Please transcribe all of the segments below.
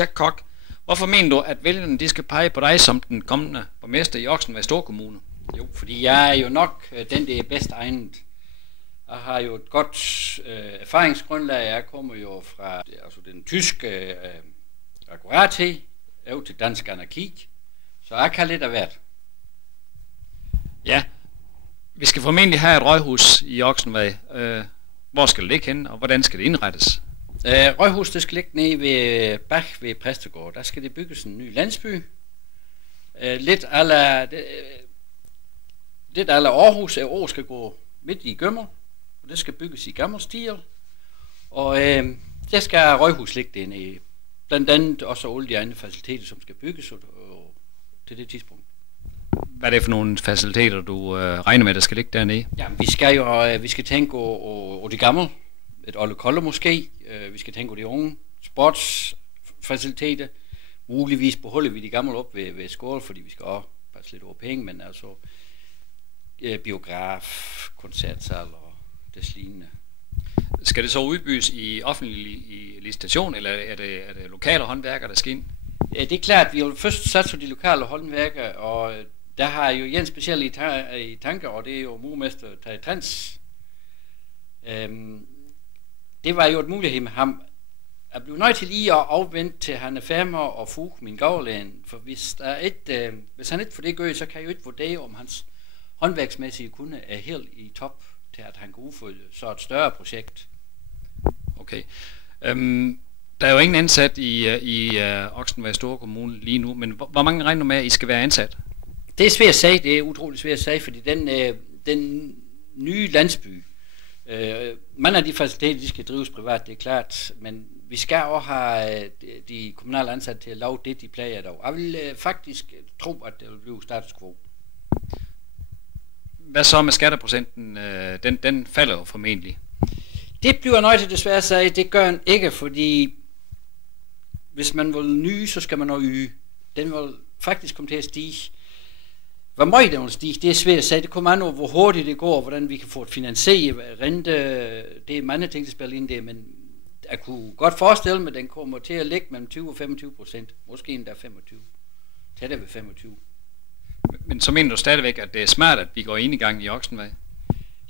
Jack Koch. Hvorfor mener du, at vælgerne de skal pege på dig som den kommende borgmester i Oksenvad Storkommune? Jo, fordi jeg er jo nok den, der er bedst egnet. Jeg har jo et godt erfaringsgrundlag. Jeg kommer jo fra den tyske akkurate over til dansk anarki, så jeg kan lidt af hvert. Ja, vi skal formentlig have et røghus i Oksenvad. Hvor skal det ligge henne, og hvordan skal det indrettes? Røghus, det skal ligge nede ved Bach ved Præstegård. Der skal det bygges en ny landsby. Lidt ala Aarhus. Aarhus skal gå midt i Gømmer, og det skal bygges i gammel stil. Og der skal Røghus ligge dernede. Blandt andet også alle de andre faciliteter, som skal bygges og til det tidspunkt. Hvad er det for nogle faciliteter, du regner med, der skal ligge dernede? Jamen, vi skal tænke over de gamle. Et Olle Kolde måske. Vi skal tænke over de unge sportsfaciliteter. Muligvis beholder vi de gamle op ved skole, fordi vi skal også passe lidt over penge, men altså biograf, koncertsal og det lignende. Skal det så udbydes i offentlig licitation, eller er det lokale håndværkere, der skal ind? Det er klart, vi vil først satse på de lokale håndværkere, og der har jo Jens specielt i tanker, og det er jo murmester Terje Trans. Det var jo et mulighed med ham. Jeg blev nødt til lige at afvente til han er færdig og fuge min gavlæn, for hvis han ikke får det gør, så kan jeg jo ikke vurdere, om hans håndværksmæssige kunde er helt i top til, at han kan udføre så et større projekt. Okay. Der er jo ingen ansat i Oksenvad Storkommune lige nu, men hvor mange regner du med, at I skal være ansat? Det er svært at sige, det er utroligt svært at sige, fordi den nye landsby, mange af de faciliteter, de skal drives privat, det er klart, men vi skal også have de kommunale ansatte til at lave det, de plejer dog. Jeg vil faktisk tro, at det vil blive status quo. Hvad så med skatteprocenten? Den falder jo formentlig. Det bliver nødt til desværre at sige, det gør den ikke, fordi hvis man vil nye, så skal man også yde. Den vil faktisk komme til at stige. Hvor meget den vil stige, det er svært at sige. Det kommer an over, hvor hurtigt det går, hvordan vi kan få et finansieret rente. Det er mange ting, der spiller ind det, men jeg kunne godt forestille mig, at den kommer til at ligge mellem 20 og 25%. Måske endda 25. Tættere ved 25. Men så mener du stadigvæk, at det er smart, at vi går ind i gang i Oksenvad?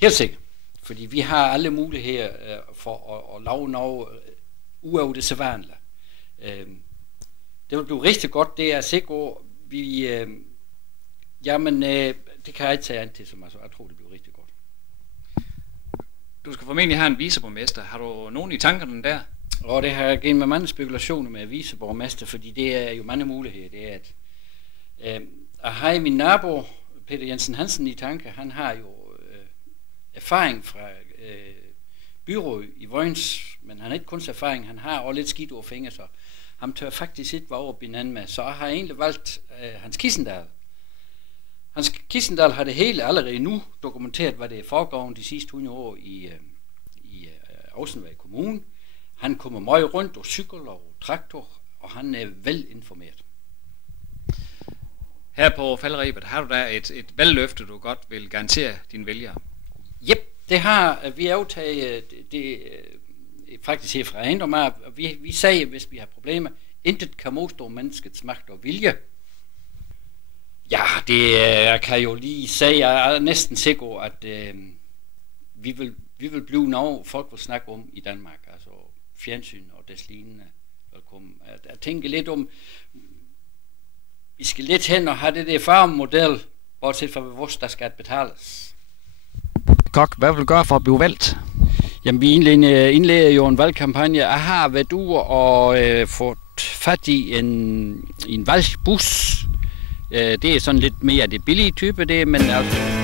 Helt sikkert. Fordi vi har alle muligheder for at lave noget uover det sædvanlige. Det vil blive rigtig godt, det er sikkert. Det kan jeg ikke tage an til, som jeg tror, det bliver rigtig godt. Du skal formentlig have en viceborgmester. Har du nogen i tankerne der? Og det har givet mig mange spekulationer med viceborgmester, fordi det er jo mange muligheder. Det er at jeg har min nabo, Peter Jensen Hansen, i tanke. Han har jo erfaring fra byrådet i Vojens, men han har ikke kun erfaring, han har også lidt skidt over fingre, så han tør faktisk ikke være over binanden med. Så jeg har egentlig valgt Hans Kissendal. Hans Kissendal har det hele allerede nu dokumenteret, hvad det er foregående de sidste 100 år i Oksenvad Kommune. Han kommer meget rundt og cykel og traktor, og han er velinformeret. Her på Falderebet har du da et valgløfte, du godt vil garantere dine vælgere. Jep, det har vi aftaget det faktisk her fra ejendom af. Vi sagde, hvis vi har problemer, intet kan modstå menneskets magt og vilje. Ja, jeg kan jo lige sige, jeg er næsten sikker, at vi vil blive noget, folk vil snakke om i Danmark, altså fjernsyn og des lignende. Velkommen. Jeg tænker lidt om, vi skal lidt hen og have det der farmmodel, bortset fra vores, der skal betales. Koch, hvad vil du gøre for at blive valgt? Jamen, vi indleder jo en valgkampagne. Jeg har været ude og fået fat i en valgbus. Det er sådan lidt mere det billige type, det, men altså